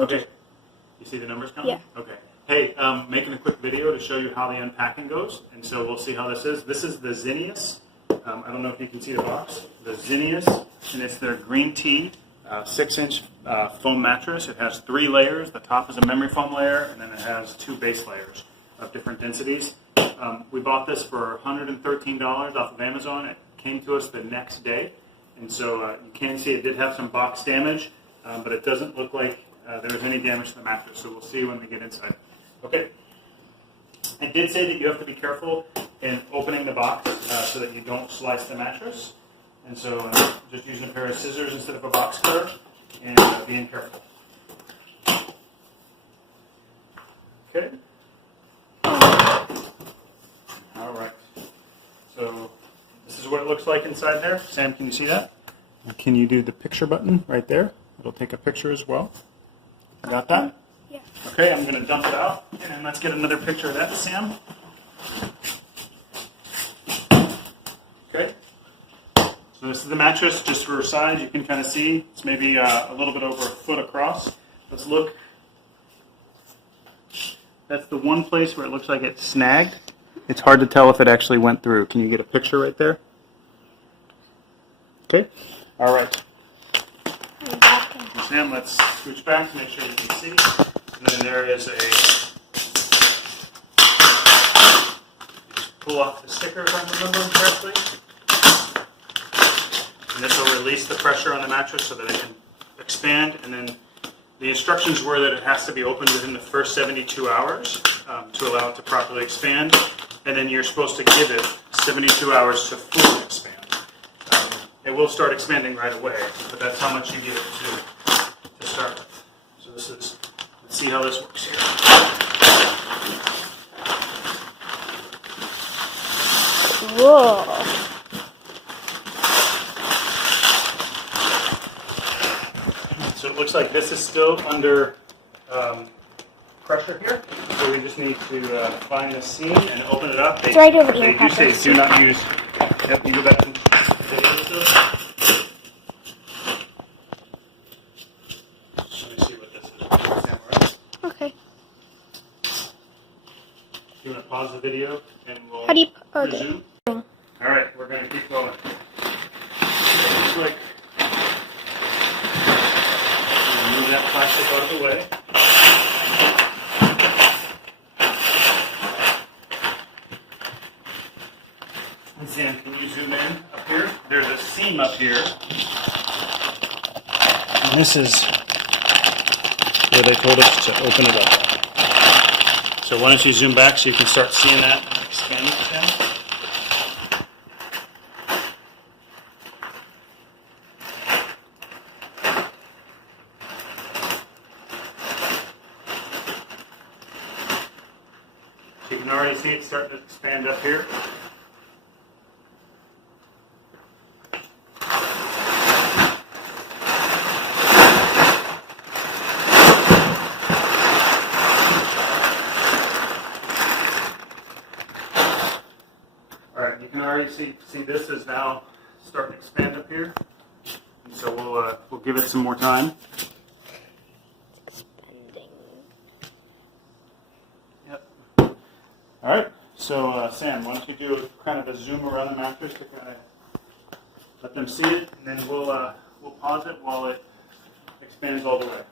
Okay. You see the numbers coming? Yeah. Okay. Hey, making a quick video to show you how the unpacking goes, and so we'll see how this is. This is the Zinus. I don't know if you can see the box. The Zinus, and it's their green tea 6-inch foam mattress. It has 3 layers. The top is a memory foam layer, and then it has 2 base layers of different densities. We bought this for $113 off of Amazon. It came to us the next day, and so you can see it did have some box damage, but it doesn't look like there was any damage to the mattress, so we'll see when we get inside. Okay. I did say that you have to be careful in opening the box so that you don't slice the mattress. And so I'm just using a pair of scissors instead of a box cutter and being careful. Okay. All right. So this is what it looks like inside there. Sam, can you see that? Can you do the picture button right there? It'll take a picture as well. Got that? Yeah. Okay, I'm going to dump it out, and then let's get another picture of that, Sam. Okay. So this is the mattress, just for size. You can kind of see it's maybe a little bit over a foot across. Let's look. That's the one place where it looks like it's snagged. It's hard to tell if it actually went through. Can you get a picture right there? Okay. All right. Sam, let's scooch back to make sure you can see. And then there is a, pull off the sticker if I'm remembering correctly. And this will release the pressure on the mattress so that it can expand. And then the instructions were that it has to be opened within the first 72 hours to allow it to properly expand. And then you're supposed to give it 72 hours to fully expand. It will start expanding right away, but that's how much you give it to start with. So this is, let's see how this works here. Whoa. So it looks like this is still under pressure here. So we just need to find the seam and open it up. It's right over here. They do say do not use. Yep, you go back to the video still. Let me see what this is. Okay. You want to pause the video and we'll How do you? resume? Okay. All right, we're going to keep going. Looks like move that plastic out of the way. And Sam, can you zoom in up here? There's a seam up here. And this is where they told us to open it up. So why don't you zoom back so you can start seeing that expanding, Sam? You can already see it starting to expand up here. All right, you can already see this is now starting to expand up here. And so we'll give it some more time. Yep. All right, so Sam, why don't you do kind of a zoom around the mattress to kind of let them see it, and then we'll pause it while it expands all the way.